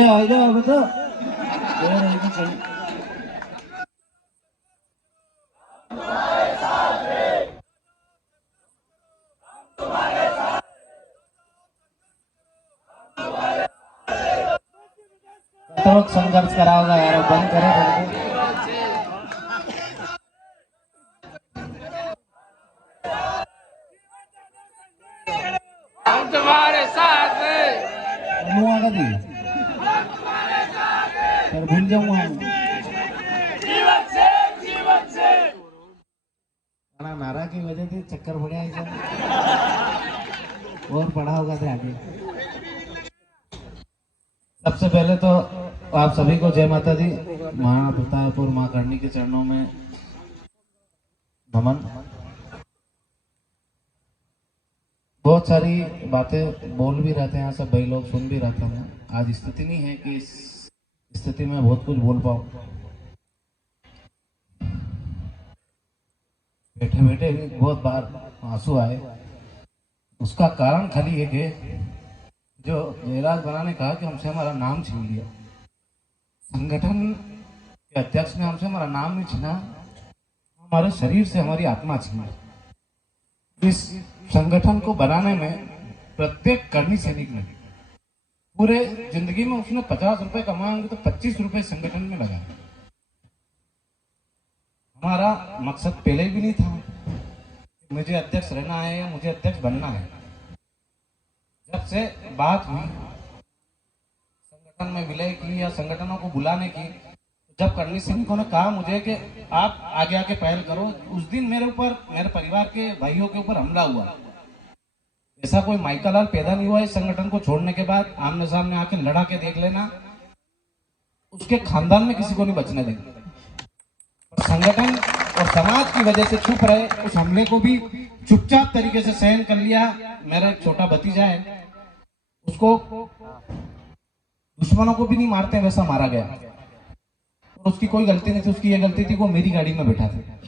आ जाओ अब तो तो संघर्ष करा होगा यार, बंद करो हम तुम्हारे साथ फिर भूल जाऊंगा जीवन से नारा की वजह से चक्कर बढ़िया है और पढ़ा होगा तो आगे। सबसे पहले तो आप सभी को जय माता दी। मां प्रतापपुर मां करणी के चरणों में नमन। बहुत सारी बातें बोल भी रहते हैं, सब भाई लोग सुन भी रहते हैं। आज स्थिति नहीं है कि इस स्थिति में बहुत कुछ बोल पाऊं। बैठे बैठे भी बहुत बार आंसू आए। उसका कारण खाली एक है, जो जयराज बना ने कहा कि हमसे हमारा नाम छीन लिया। संगठन के अध्यक्ष ने हमसे हमारा नाम नहीं छीना, हमारे शरीर से हमारी आत्मा छीनी। इस संगठन को बनाने में प्रत्येक कर्मी सैनिक ने पूरे जिंदगी में उसने 50 रुपए कमाए होंगे तो 25 रुपए संगठन में लगाए। हमारा मकसद पहले भी नहीं था मुझे अध्यक्ष रहना है या मुझे अध्यक्ष बनना है। जब से बात हुई संगठन में विलय की या संगठनों को बुलाने की, जब कर्मी सैनिकों ने कहा मुझे कि आप आगे आके पहल करो, उस दिन मेरे ऊपर, मेरे परिवार के भाइयों के ऊपर हमला हुआ। ऐसा कोई माइका लाल पैदा नहीं हुआ इस संगठन को छोड़ने के बाद आमने सामने आके लड़ा के देख लेना, उसके खानदान में किसी को नहीं बचने देंगे। और संगठन और समाज की वजह से चुप रहे, उस हमले को भी चुपचाप तरीके से सहन कर लिया। मेरा एक छोटा भतीजा है, उसको दुश्मनों को भी नहीं मारते वैसा मारा गया और उसकी कोई गलती नहीं थी। उसकी ये गलती थी वो मेरी गाड़ी में बैठा था।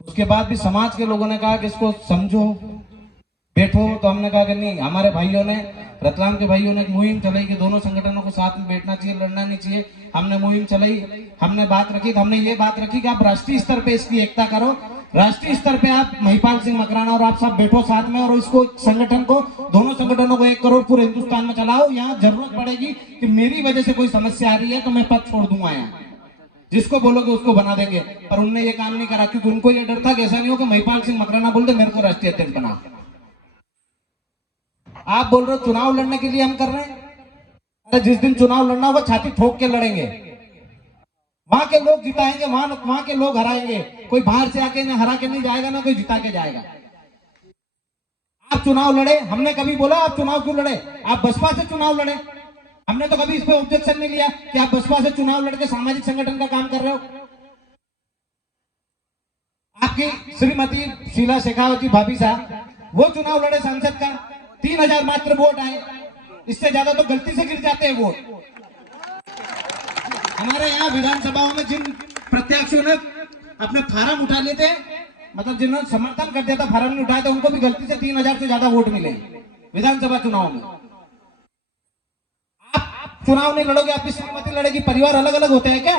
उसके बाद भी समाज के लोगों ने कहा कि इसको समझो, बैठो, तो हमने कहा कि नहीं। हमारे भाइयों ने, रतलाम के भाइयों ने एक मुहिम चलाई कि दोनों संगठनों को साथ में बैठना चाहिए, लड़ना नहीं चाहिए। हमने मुहिम चलाई, हमने बात रखी, तो हमने ये बात रखी कि आप राष्ट्रीय स्तर पे इसकी एकता करो, राष्ट्रीय स्तर पे आप महिपाल सिंह मकराना और आप सब बैठो साथ में और इसको संगठन को, दोनों संगठनों को 1 करोड़ पूरे हिंदुस्तान में चलाओ। यहाँ जरूरत पड़ेगी कि मेरी वजह से कोई समस्या आ रही है तो मैं पद छोड़ दूंगा, यहाँ जिसको बोलोगे उसको बना देंगे। पर उनने ये काम नहीं करा क्योंकि उनको ये डर था कि ऐसा नहीं हो कि महिपाल सिंह मकराना बोल दे मेरे को राष्ट्रीय अध्यक्ष बना। आप बोल रहे हो चुनाव लड़ने के लिए हम कर रहे हैं, अरे जिस दिन चुनाव लड़ना होगा छाती ठोक के लड़ेंगे, वहां के लोग जिताएंगे, वहां के लोग हराएंगे। कोई बाहर से आके ना हरा के नहीं जाएगा ना कोई जिता के जाएगा। आप चुनाव लड़े, हमने कभी बोला आप चुनाव क्यों लड़े? आप बसपा से चुनाव लड़े, हमने तो कभी इस पे ऑब्जेक्शन नहीं लिया कि आप बसपा से चुनाव लड़के सामाजिक संगठन का काम कर रहे हो। आपकी श्रीमती शीला शेखावती भाभी साहब वो चुनाव लड़े सांसद का, 3000 मात्र वोट आए, इससे ज्यादा तो गलती से गिर जाते हैं वोट। हमारे यहाँ विधानसभाओं में जिन प्रत्याशियों ने अपने फार्म उठा लिए थे, मतलब जिन्होंने समर्थन कर दिया था फार्म नहीं उठाए थे, उनको भी गलती से 3000 से ज्यादा वोट मिले विधानसभा चुनाव में। आप चुनाव नहीं लड़ोगे, आपकी श्रीमती लड़ेगी। परिवार अलग अलग होते हैं क्या?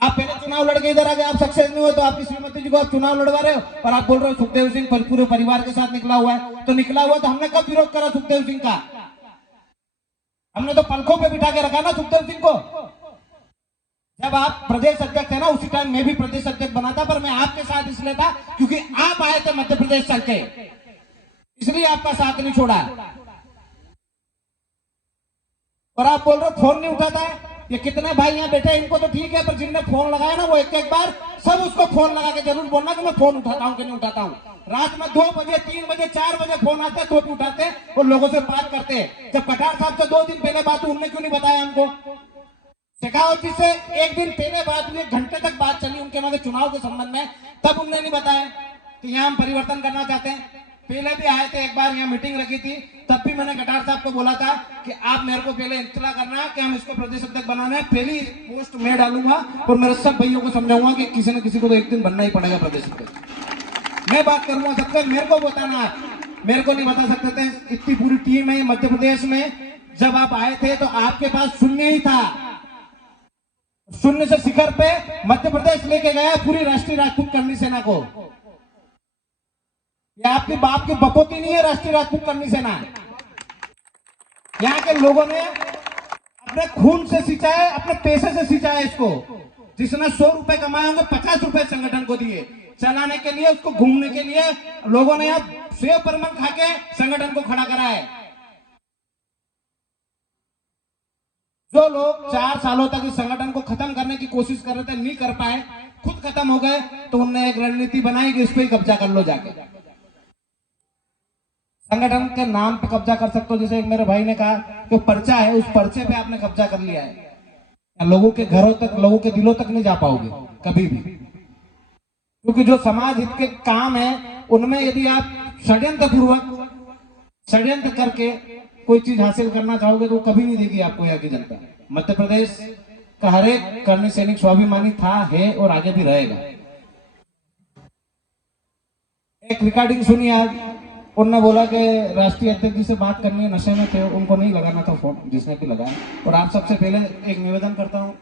आप पहले चुनाव लड़के इधर आ गए, आप सक्सेस नहीं हुए तो आपकी श्रीमती जी को आप चुनाव लड़वा रहे हो और आप बोल रहे हो सुखदेव सिंह पूरे परिवार के साथ निकला हुआ है। तो निकला हुआ तो हमने कब विरोध करा सुखदेव सिंह का? हमने तो पलकों पे बिठा के रखा ना सुखदेव सिंह को। जब आप प्रदेश अध्यक्ष थे ना, उसी टाइम मैं भी प्रदेश अध्यक्ष बना था, पर मैं आपके साथ इसलिए था क्योंकि आप आए थे मध्य प्रदेश चल के, इसलिए आपका साथ नहीं छोड़ा। और आप बोल रहे हो फोन नहीं उठाता है। ये कितने भाई यहाँ बैठे हैं, इनको तो ठीक है, पर जिनने फोन लगाया ना वो एक बार सब उसको फोन लगा के जरूर बोलना कि मैं फोन उठाता हूँ कि नहीं उठाता हूँ। रात में 2 बजे 3 बजे 4 बजे फोन आते हैं तो भी उठाते हैं और लोगों से बात करते हैं। जब कटार साहब से 2 दिन पहले बात हुई, उनने क्यों नहीं बताया हमको? शेखावत जी से 1 दिन पहले बात हुई, 1 घंटे तक बात चली उनके मगर चुनाव के संबंध में, तब उनने नहीं बताया कि यहाँ हम परिवर्तन करना चाहते हैं। पहले भी आए थे, एक बार यहाँ मीटिंग रखी थी, तब भी मैंने कटार साहब को बोला था कि आप मेरे को पहले इत्तला करना कि हम इसको प्रदेश अध्यक्ष बनाना है, पहली पोस्ट मैं डालूंगा और मेरे सब भाइयों को समझाऊंगा कि किसी न किसी को तो एक दिन बनना ही पड़ेगा प्रदेश अध्यक्ष। मैं बात करूंगा सबसे, मेरे को बताना, मेरे को नहीं बता सकते थे। इतनी पूरी टीम है मध्य प्रदेश में, जब आप आए थे तो आपके पास शून्य ही था। शून्य से शिखर पे मध्य प्रदेश लेके गया पूरी राष्ट्रीय राजपूत करनी सेना को। ये आपके बाप की बपोती नहीं है राष्ट्रीय राजपूत करनी सेना। यहाँ के लोगों ने अपने खून से सींचा है, अपने पैसे से सींचा है इसको। जिसने 100 रुपए कमाए होंगे 50 रुपए संगठन को दिए चलाने के लिए, उसको घूमने के लिए। लोगों ने अब सेव परमन खा के संगठन को खड़ा करा है। जो लोग 4 सालों तक इस संगठन को खत्म करने की कोशिश कर रहे थे, नहीं कर पाए, खुद खत्म हो गए, तो उनने एक रणनीति बनाई कि इस पे ही कब्जा कर लो जाके। संगठन के नाम पे कब्जा कर सकते हो। जैसे एक मेरे भाई ने कहा कि पर्चा है, उस पर्चे पे आपने कब्जा कर लिया है, लोगों के घरों तक, लोगों के दिलों तक नहीं जा पाओगे कभी भी। क्योंकि जो समाज हित के काम है उनमें यदि आप षड्यंत्र करके कोई चीज हासिल करना चाहोगे तो कभी नहीं देगी आपको यहाँ की जनता। मध्य प्रदेश का हर एक कर्मी सैनिक स्वाभिमानी था, है और आगे भी रहेगा। एक रिकॉर्डिंग सुनी आज, उन्होंने बोला कि राष्ट्रीय अध्यक्ष जी से बात करनी है, नशे में थे, उनको नहीं लगाना था फोन, जिसने भी लगाया। और आप सबसे पहले एक निवेदन करता हूँ,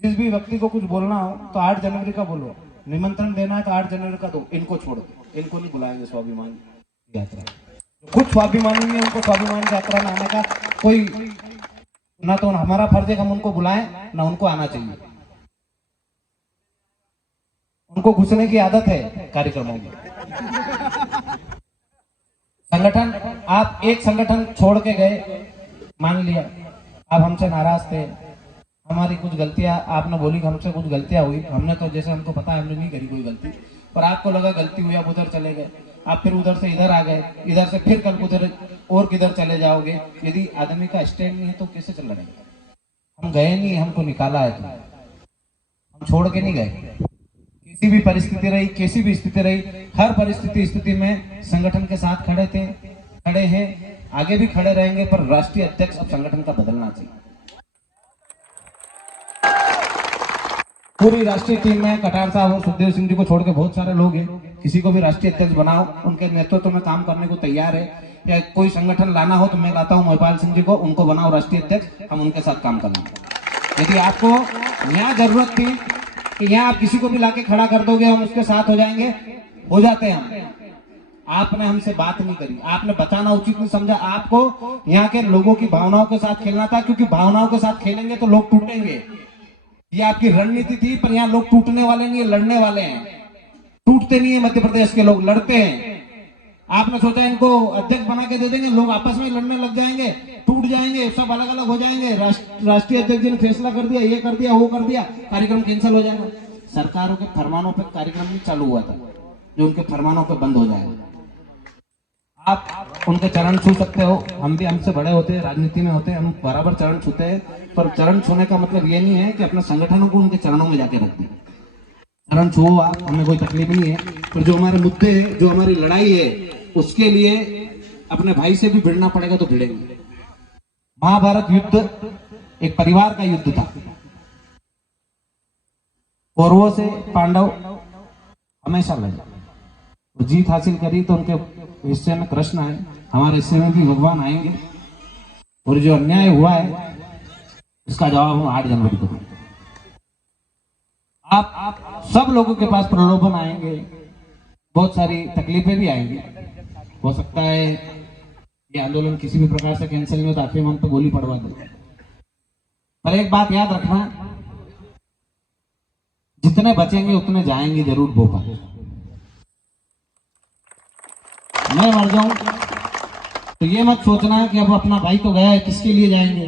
जिस भी व्यक्ति को कुछ बोलना हो तो 8 जनवरी का बोलो, निमंत्रण देना है तो 8 जनवरी का दो। इनको छोड़ दो, इनको नहीं बुलाएंगे स्वाभिमान यात्रा। खुद स्वाभिमानी नहीं, उनको स्वाभिमान यात्रा में आने का कोई ना, तो हमारा फर्ज है हम उनको बुलाएं, ना उनको आना चाहिए। उनको घुसने की आदत है कार्यक्रमों में। संगठन, आप एक संगठन छोड़ के गए, मान लिया आप हमसे नाराज थे, हमारी कुछ गलतियां आपने बोली, हमसे कुछ गलतियां हुई, हमने तो जैसे हमको पता है हमने नहीं करी कोई गलती, पर आपको लगा गलती हुई, आप उधर चले गए, आप फिर उधर से इधर आ गए, इधर से फिर कल उधर और किधर चले जाओगे। यदि आदमी का स्टैंड नहीं है तो कैसे चल लड़ेगा। हम गए नहीं, हमको निकाला है, तो हम छोड़ के नहीं गए। किसी भी परिस्थिति रही, कैसी भी स्थिति रही, हर स्थिति में संगठन के साथ खड़े थे, खड़े हैं, आगे भी खड़े रहेंगे। पर राष्ट्रीय अध्यक्ष अब संगठन का बदलना चाहिए। पूरी राष्ट्रीय टीम में कटार साहब और सुखदेव सिंह जी को छोड़ के बहुत सारे लोग हैं। किसी को भी राष्ट्रीय अध्यक्ष बनाओ, उनके नेतृत्व में काम करने को तैयार है। या कोई संगठन लाना हो तो मैं लाता हूं महिपाल सिंह जी को, उनको बनाओ राष्ट्रीय अध्यक्ष, हम उनके साथ काम करेंगे। यदि आपको यहाँ जरूरत थी कि यहाँ आप किसी को भी लाके खड़ा कर दोगे, हम उसके साथ हो जाएंगे, हो जाते हैं हम। आपने हमसे बात नहीं करी, आपने बताना उचित नहीं समझा। आपको यहाँ के लोगों की भावनाओं के साथ खेलना था, क्योंकि भावनाओं के साथ खेलेंगे तो लोग टूटेंगे। ये आपकी रणनीति थी, पर यहाँ लोग टूटने वाले नहीं है, लड़ने वाले हैं। टूटते नहीं है मध्य प्रदेश के लोग, लड़ते हैं। आपने सोचा इनको अध्यक्ष बना के दे देंगे, लोग आपस में लड़ने लग जाएंगे, टूट जाएंगे, सब अलग अलग हो जाएंगे। राष्ट्रीय अध्यक्ष जी ने फैसला कर दिया, ये कर दिया, वो कर दिया, कार्यक्रम कैंसिल हो जाएगा। सरकारों के फरमानों पर कार्यक्रम नहीं चालू हुआ था, जो उनके फरमानों पर बंद हो जाएगा। आप उनके चरण छू सकते हो, हम भी हमसे बड़े होते हैं, राजनीति में होते हैं, हम बराबर चरण छूते हैं। पर चरण छूने का मतलब ये नहीं है कि अपने संगठनों को उनके चरणों में जाके रख दें। चरण छुओ आप, हमें कोई तकलीफ नहीं है, पर जो हमारे मुद्दे हैं, जो हमारी लड़ाई है, उसके लिए अपने भाई से भी भिड़ना पड़ेगा तो भिड़ेंगे। महाभारत युद्ध एक परिवार का युद्ध था। कौरवों से पांडव हमेशा लड़े, जीत हासिल करी तो उनके हिस्से में कृष्ण आए, हमारे हिस्से में भी भगवान आएंगे। और जो अन्याय हुआ है इसका जवाब हम 8 जनवरी को देंगे। आप सब लोगों के पास प्रलोभन आएंगे, बहुत सारी तकलीफें भी आएंगी। हो सकता है ये आंदोलन किसी भी प्रकार से कैंसिल नहीं हो तो आपके मन पर गोली पड़वा दे। पर एक बात याद रखना, जितने बचेंगे उतने जाएंगे जरूर भोपाल। मैं मर जाऊं तो ये मत सोचना कि अब अपना भाई तो गया है, किसके लिए जाएंगे।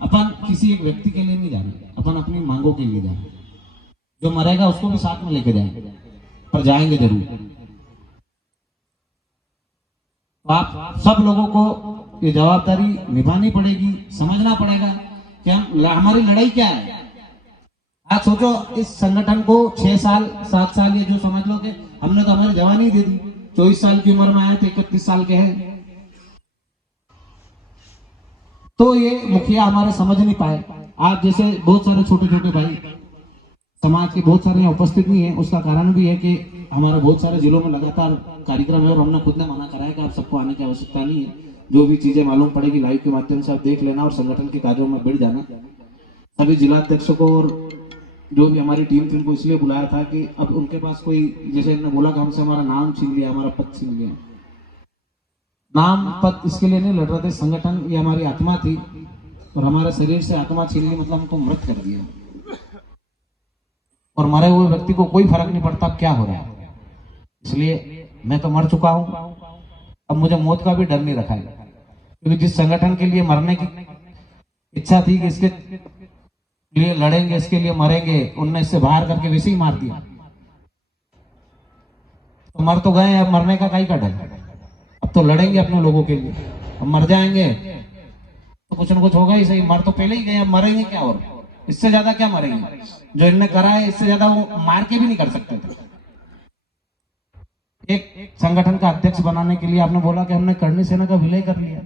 अपन किसी एक व्यक्ति के लिए नहीं जा रहे, अपन अपनी मांगों के लिए जा रहे। जो मरेगा उसको भी साथ में लेके जाएंगे, पर जाएंगे जरूर। तो आप सब लोगों को ये जवाबदारी निभानी पड़ेगी, समझना पड़ेगा कि हमारी लड़ाई क्या है। आज सोचो, इस संगठन को 6 साल 7 साल, ये जो समझ लो कि हमने तो हमारी जवानी दे दी। 24 साल की उम्र में आए थे, 31 साल के हैं, तो ये मुखिया हमारे समझ नहीं पाए। आप जैसे बहुत सारे छोटे छोटे भाई समाज के बहुत सारे उपस्थित नहीं है। उसका कारण भी है कि हमारे बहुत सारे जिलों में लगातार कार्यक्रम है और हमने खुद ने मना करा है कि आप सबको आने की आवश्यकता नहीं है। जो भी चीजें मालूम पड़ेगी लाइव के माध्यम से आप देख लेना और संगठन के कार्यों में बढ़ जाना। सभी जिलाध्यक्षों को और जो भी हमारी टीम थी उनको इसलिए बुलाया था कि अब उनके पास कोई, जैसे इन्होंने बोला कि हमसे हमारा नाम छीन लिया, हमारा पद छीन लिया। नाम पद इसके लिए नहीं लड़ रहे थे, संगठन ये हमारी आत्मा थी और हमारे शरीर से आत्मा छीन ली, मतलब हमको मृत कर दिया। और मरे हुए व्यक्ति को कोई फर्क नहीं पड़ता क्या हो रहा है, इसलिए मैं तो मर चुका हूं, अब मुझे मौत का भी डर नहीं रखा है। क्योंकि जिस संगठन के लिए मरने की इच्छा थी कि इसके लिए लड़ेंगे, इसके लिए मरेंगे, उनने इससे बाहर करके वैसे ही मार दिया। तो मर तो गए, अब मरने का काई का डर, अब तो लड़ेंगे अपने लोगों के लिए। अब मर जाएंगे तो कुछ न कुछ होगा ही सही, मर तो पहले ही गए, अब मरेंगे क्या, और इससे ज्यादा क्या मरेंगे। जो इनने करा है इससे ज्यादा वो मार के भी नहीं कर सकते थे। एक संगठन का अध्यक्ष बनाने के लिए आपने बोला कि हमने करणी सेना का विलय कर लिया।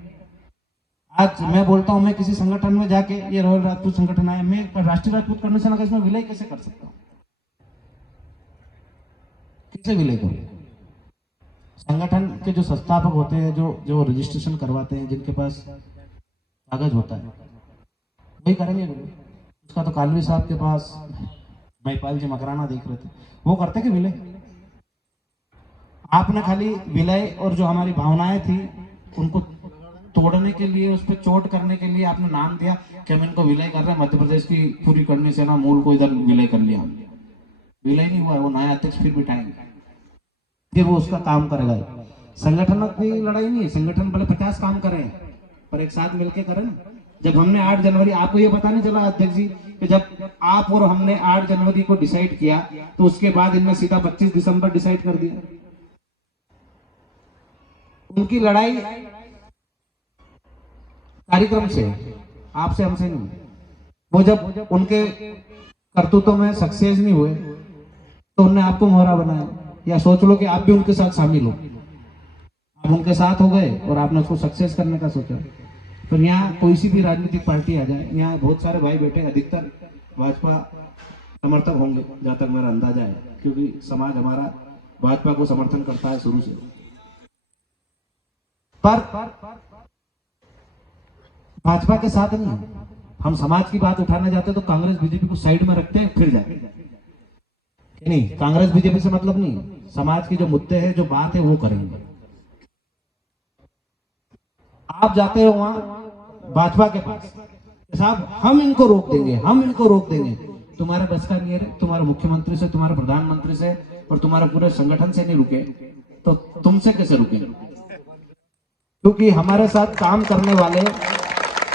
आज मैं बोलता हूं, मैं किसी संगठन में जाके, ये रॉयल राजपूत संगठन है, मैं राष्ट्रीय राजपूत करणी सेना का इसमें विलय कैसे कर सकता हूं, कैसे विलय करूं। संगठन के जो संस्थापक होते हैं, जो रजिस्ट्रेशन करवाते हैं, जिनके पास कागज होता है, वही करेंगे विलय। उसका तो कालवी साहब के पास महिपाल जी मकराना देख रहे थे, वो करते कि विलय। आपने खाली विलय और जो हमारी भावनाएं थी उनको तोड़ने के लिए, उस पर चोट करने के लिए आपने नाम दिया कि हम इनको विलय कर रहे हैं। मध्य प्रदेश की पूरी करणी सेना मूल को इधर विलय कर लिया, विलय नहीं हुआ। वो नया अध्यक्ष फिर बिठाएंगे, फिर वो उसका काम करेगा। संगठन की लड़ाई नहीं है, संगठन भले 50 काम करें पर एक साथ मिलकर करें ना। जब हमने 8 जनवरी, आपको ये पता नहीं चला अध्यक्ष जी कि जब आप और हमने 8 जनवरी को डिसाइड किया तो उसके बाद इनने सीधा 25 दिसंबर डिसाइड कर दिया। उनकी लड़ाई कार्यक्रम से, आपसे हमसे नहीं। वो जब उनके करतूतों में सक्सेस नहीं हुए तो उन्होंने आपको मोहरा बनाया। या सोच लो कि आप भी उनके साथ शामिल हो, आप उनके साथ हो गए और आपने उसको सक्सेस करने का सोचा। तो यहाँ कोई सी भी राजनीतिक पार्टी आ जाए, यहाँ बहुत सारे भाई बैठे, अधिकतर भाजपा समर्थक होंगे जहां तक मेरा अंदाजा है, क्योंकि समाज हमारा भाजपा को समर्थन करता है शुरू से। पर भाजपा के साथ नहीं, हम समाज की बात उठाने जाते तो कांग्रेस बीजेपी को साइड में रखते हैं, फिर जाते नहीं। कांग्रेस बीजेपी से मतलब नहीं, समाज के जो मुद्दे हैं, जो बात है, वो करेंगे। आप जाते हो वहां भाजपा के पास, साहब हम इनको रोक देंगे, हम इनको रोक देंगे। तुम्हारे बस का नहीं है, तुम्हारे मुख्यमंत्री से, तुम्हारे प्रधानमंत्री से और तुम्हारे पूरे संगठन से नहीं रुके तो तुमसे कैसे रुकेंगे। क्योंकि हमारे साथ काम करने वाले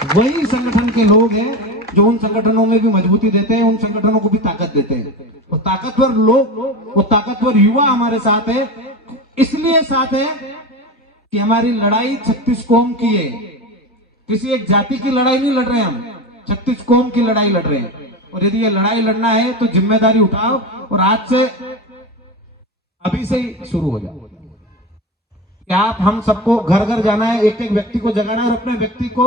वही संगठन के लोग हैं जो उन संगठनों में भी मजबूती देते हैं, उन संगठनों को भी ताकत देते हैं। तो ताकतवर लोग, वो ताकतवर युवा हमारे साथ है। इसलिए साथ है कि हमारी लड़ाई 36 कौम की है, किसी एक जाति की लड़ाई नहीं लड़ रहे हैं हम, 36 कौम की लड़ाई लड़ रहे हैं। और यदि ये लड़ाई लड़ना है तो जिम्मेदारी उठाओ और आज से, अभी से ही शुरू हो जाओ। क्या आप, हम सबको घर घर जाना है, एक एक व्यक्ति को जगाना है और अपने व्यक्ति को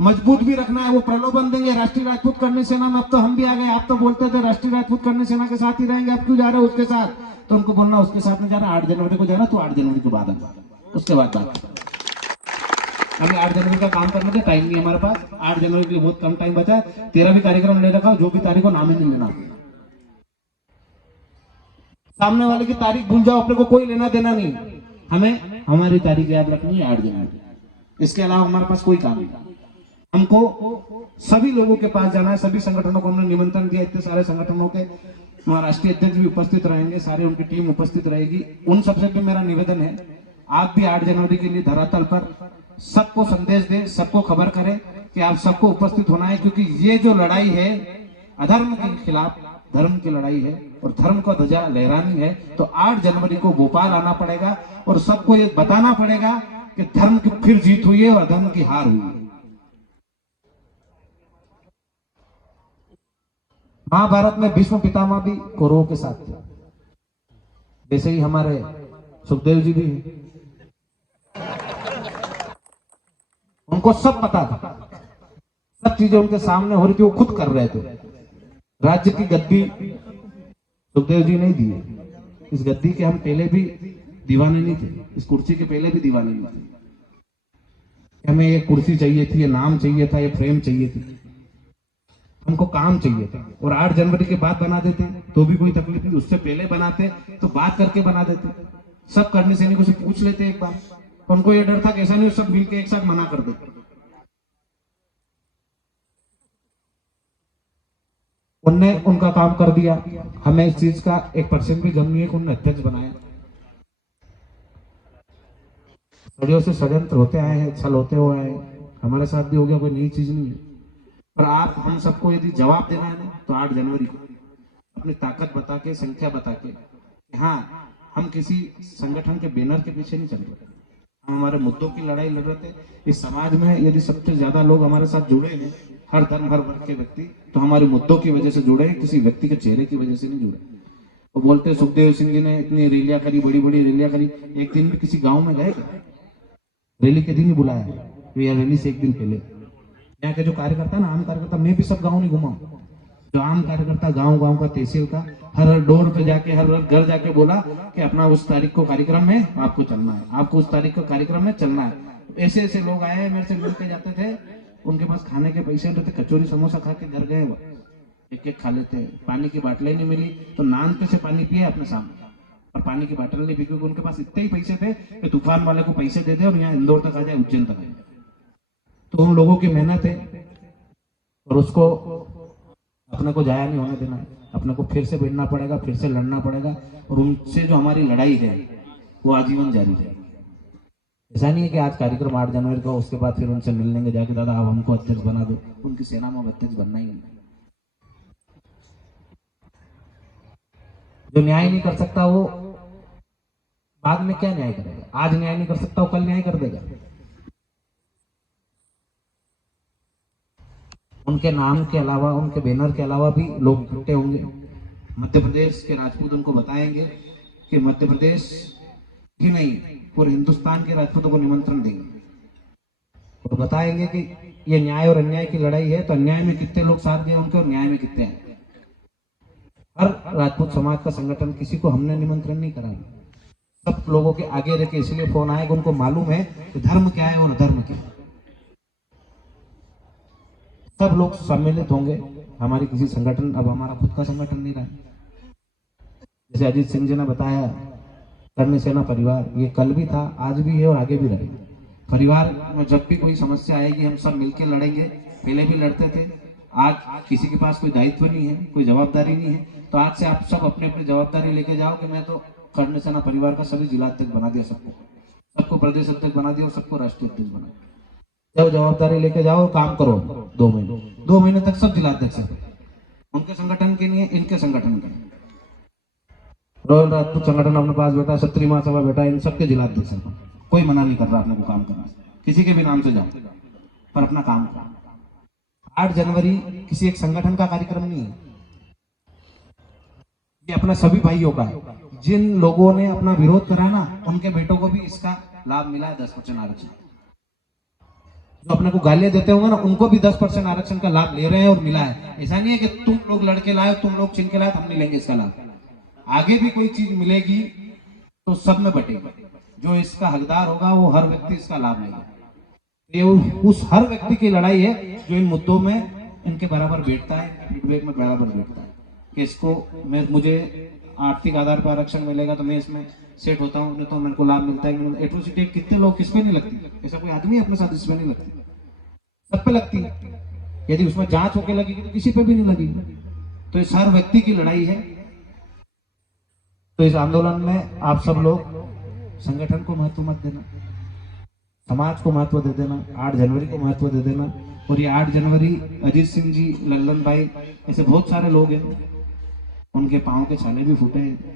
मजबूत भी रखना है। वो प्रलोभन देंगे राष्ट्रीय राजपूत करणी सेना में, अब तो हम भी आ गए, आप तो बोलते थे राष्ट्रीय राजपूत करणी सेना के साथ ही रहेंगे, अब क्यों जा रहे हो उसके साथ। तो उनको बोलना उसके साथ नहीं जाना, 8 जनवरी को जाना तो 8 जनवरी के बाद आना, उसके बाद बात। अभी 8 जनवरी का काम करने का टाइम नहीं हमारे पास, 8 जनवरी के लिए बहुत कम टाइम बचा है। 13 भी कार्यक्रम ले रखा, जो भी तारीख को नाम ही नहीं लेना। सामने वाले की तारीख भूल जाओ, अपने को कोई लेना देना नहीं। हमें हमारी तारीख याद रखनी है 8 जनवरी, इसके अलावा हमारे पास कोई काम नहीं। हमको सभी लोगों के पास जाना है, सभी संगठनों को हमने निमंत्रण दिया, इतने सारे संगठनों के राष्ट्रीय अध्यक्ष भी उपस्थित रहेंगे, सारे उनकी टीम उपस्थित रहेगी। उन सबसे भी मेरा निवेदन है, आप भी 8 जनवरी के लिए धरातल पर सबको संदेश दें, सबको खबर करें कि आप सबको उपस्थित होना है। क्योंकि ये जो लड़ाई है अधर्म के खिलाफ, धर्म की लड़ाई है और धर्म को ध्वजा लहरानी है, तो 8 जनवरी को भोपाल आना पड़ेगा और सबको ये बताना पड़ेगा कि धर्म की फिर जीत हुई है और धर्म की हार हुई है। महाभारत में भीष्म पितामह भी कौरवों के साथ थे, वैसे ही हमारे सुखदेव जी भी, उनको सब पता था, सब चीजें उनके सामने हो रही थी, वो खुद कर रहे थे। राज्य की गद्दी सुखदेव जी नहीं दी, इस गद्दी के हम पहले भी दीवाने नहीं थे, इस कुर्सी के पहले भी दीवाने नहीं थे। हमें ये कुर्सी चाहिए थी, ये नाम चाहिए था, ये फ्रेम चाहिए थी, हमको काम चाहिए था। और 8 जनवरी के बाद बना देते तो भी कोई तकलीफ नहीं, उससे पहले बनाते तो बात करके बना देते। सब करने से नहीं, कुछ पूछ लेते एक बार। तो उनको ये डर था कि ऐसा नहीं सब मिलकर एक साथ मना कर दे। उनने उनका काम कर दिया, हमें इस चीज का 1% भी गम नहीं है कि उन्होंने अध्यक्ष बनाया। सदियों से षड्यंत्र होते आए हैं, छल होते हुए आए, हमारे साथ भी हो गया, कोई नई चीज नहीं है। पर आप हम सबको यदि जवाब देना है ना तो 8 जनवरी को अपनी ताकत बता के, संख्या बता के, हाँ हम किसी संगठन के बैनर के पीछे नहीं चल रहे, हम हमारे मुद्दों की लड़ाई लड़ रहे थे। इस समाज में यदि सबसे ज्यादा लोग हमारे साथ जुड़े हैं, हर धर्म हर वर्ग के व्यक्ति, तो हमारे मुद्दों की वजह से जुड़े हैं, किसी व्यक्ति के चेहरे की वजह से नहीं जुड़े। वो बोलते सुखदेव सिंह जी ने इतनी रैलियां करी, बड़ी बड़ी रैलियां करी, एक दिन भी किसी गाँव में गए क्या? रैली के दिन ही बुलाया, तो यह रैली से एक दिन पहले यहाँ के जो कार्यकर्ता ना, आम कार्यकर्ता, मैं भी सब गाँव नहीं घुमा, जो आम कार्यकर्ता गांव गांव का, तहसील का, हर डोर पे जाके, हर घर जाके बोला कि अपना उस तारीख को कार्यक्रम है, आपको चलना है, आपको उस तारीख को कार्यक्रम में चलना है। ऐसे ऐसे लोग आए मेरे से मिलके जाते थे, उनके पास खाने के पैसे रहते, कचौरी समोसा खा के घर गए, एक एक खा लेते। पानी की बाटलें नहीं मिली तो नान पे से पानी पिए अपने सामने, और पानी की बाटल नहीं पी, क्योंकि उनके पास इतने ही पैसे थे कि तूफान वाले को पैसे दे दे और यहाँ इंदौर तक आ जाए, उज्जैन तक आ जाए। तो उन लोगों की मेहनत है और उसको अपने को जाया नहीं होने देना है। अपने को फिर से बैठना पड़ेगा, फिर से लड़ना पड़ेगा, और उनसे जो हमारी लड़ाई है वो आजीवन जारी रहेगी। ऐसा नहीं है कि आज कार्यक्रम 8 जनवरी का, उसके बाद फिर उनसे मिल लेंगे जाके, दादा आप हमको अध्यक्ष बना दो। उनकी सेना में अध्यक्ष बनना ही नहीं। जो न्याय नहीं कर सकता वो बाद में क्या न्याय करेगा? आज न्याय नहीं कर सकता वो कल न्याय कर देगा। उनके नाम के अलावा, उनके बैनर के अलावा भी लोग इकट्ठे होंगे। मध्य प्रदेश के राजपूत उनको बताएंगे कि मध्य प्रदेश ही नहीं, पूरे हिंदुस्तान के राजपूतों को निमंत्रण देंगे और बताएंगे कि ये न्याय और अन्याय की लड़ाई है, तो अन्याय में कितने लोग साथ गए उनके और न्याय में कितने हैं। हर राजपूत समाज का संगठन, किसी को हमने निमंत्रण नहीं करा, सब लोगों के आगे रखे, इसलिए फोन आएगा। उनको मालूम है कि धर्म क्या है और अधर्म क्या है। सब लोग सम्मिलित होंगे। हमारी किसी संगठन, अब हमारा खुद का संगठन नहीं रहा, जैसे अजीत सिंह जी ने बताया, करनी सेना परिवार, ये कल भी था, आज भी है और आगे भी रहेगा। परिवार में जब भी कोई समस्या आएगी हम सब मिलकर लड़ेंगे। पहले भी लड़ते थे, आज किसी के पास कोई दायित्व नहीं है, कोई जवाबदारी नहीं है, तो आज से आप सब अपनी अपनी जवाबदारी लेके जाओ कि मैं तो करनी सेना परिवार का सभी जिला अध्यक्ष बना दिया, सबको प्रदेश अध्यक्ष बना दिया और सबको राष्ट्रीय अध्यक्ष बना दिया। जब जवाबदारी लेके जाओ, काम करो, 2 महीने तक सब जिलाध्यक्ष है, उनके संगठन के लिए, इनके संगठन के। रॉयल राजपूत संगठन अपने पास बैठा, क्षत्रिय महासभा बैठा, इन सबके जिलाध्यक्ष है। कोई मना नहीं कर रहा अपने को काम करना, किसी के भी नाम से जाओ, पर अपना काम करो। 8 जनवरी किसी एक संगठन का कार्यक्रम नहीं है, ये अपना सभी भाइयों का है। जिन लोगों ने अपना विरोध करा ना, उनके बेटों को भी इसका लाभ मिला है, 10% आरक्षण। जो अपने को गालियां देते होंगे ना, उनको भी 10% आरक्षण का लाभ ले रहे हैं और मिला है। ऐसा नहीं है कि तुम लोग लड़के लाए, तुम लोग छीन के लाए, हम नहीं लेंगे इसका लाभ। आगे भी कोई चीज मिलेगी तो सब में बटेगी, जो इसका हकदार होगा वो हर व्यक्ति इसका लाभ लेगा। ये उस हर व्यक्ति की लड़ाई है जो इन मुद्दों में इनके बराबर बैठता है, फीडबैक में बराबर बैठता है कि इसको मुझे आर्थिक आधार पर आरक्षण मिलेगा तो मैं इसमें सेट होता हूँ, नहीं तो मेरे को लाभ मिलता है। एट्रोसिटी कितने लोग, किस पे नहीं लगती? ऐसा कोई आदमी अपने साथ इसमें नहीं लगती, सब पे लगती है। यदि उसमें जांच होके लगेगी तो किसी पे भी नहीं लगेगी। तो इस हर व्यक्ति की लड़ाई है। तो इस आंदोलन में आप सब लोग संगठन को महत्व मत देना, समाज को महत्व दे देना, 8 जनवरी को महत्व दे देना। और ये 8 जनवरी अजीत सिंह जी, लल्लन भाई, ऐसे बहुत सारे लोग हैं, उनके पांव के छाले भी फूटे हैं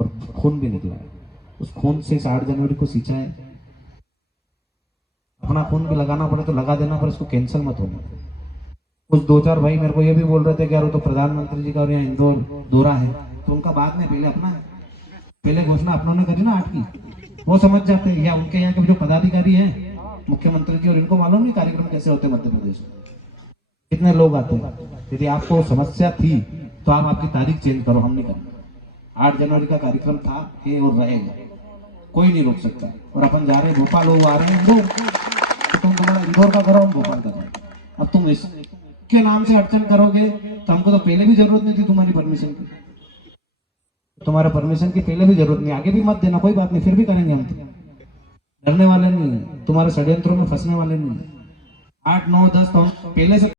और खून भी निकला है। उस खून से इस 8 जनवरी को सींचा है। अपना खून भी लगाना पड़े तो लगा देना, पर उसको कैंसिल मत होना। कुछ 2-4 भाई मेरे को ये भी बोल रहे थे कि यार वो तो प्रधानमंत्री जी का और यहाँ इंदौर दौरा है, तो उनका बाद में, पहले अपना, पहले घोषणा अपनों ने करी ना 8 की, वो समझ जाते हैं। या उनके यहाँ के जो पदाधिकारी हैं, मुख्यमंत्री जी, और इनको मालूम नहीं कार्यक्रम कैसे होते मध्य प्रदेश में, कितने लोग आते हैं। यदि आपको समस्या थी तो आप आपकी तारीख चेंज करो, हम नहीं करेंगे। 8 जनवरी का कार्यक्रम था, है और रहेगा, कोई नहीं रोक सकता। और अपन जा रहे हैं भोपाल, लोग आ रहे हैं, तुम तुम्हारा इंदौर का करो, हम भोपाल का करो। अब तुम इसके नाम से अड़चन करोगे तो हमको तो पहले भी जरूरत नहीं थी तुम्हारी परमिशन की, तुम्हारे परमिशन की पहले भी जरूरत नहीं, आगे भी मत देना, कोई बात नहीं, फिर भी करेंगे हम। डरने वाले नहीं, तुम्हारे षड्यंत्रों में फंसने वाले नहीं। 8 9 10 तो हम पहले से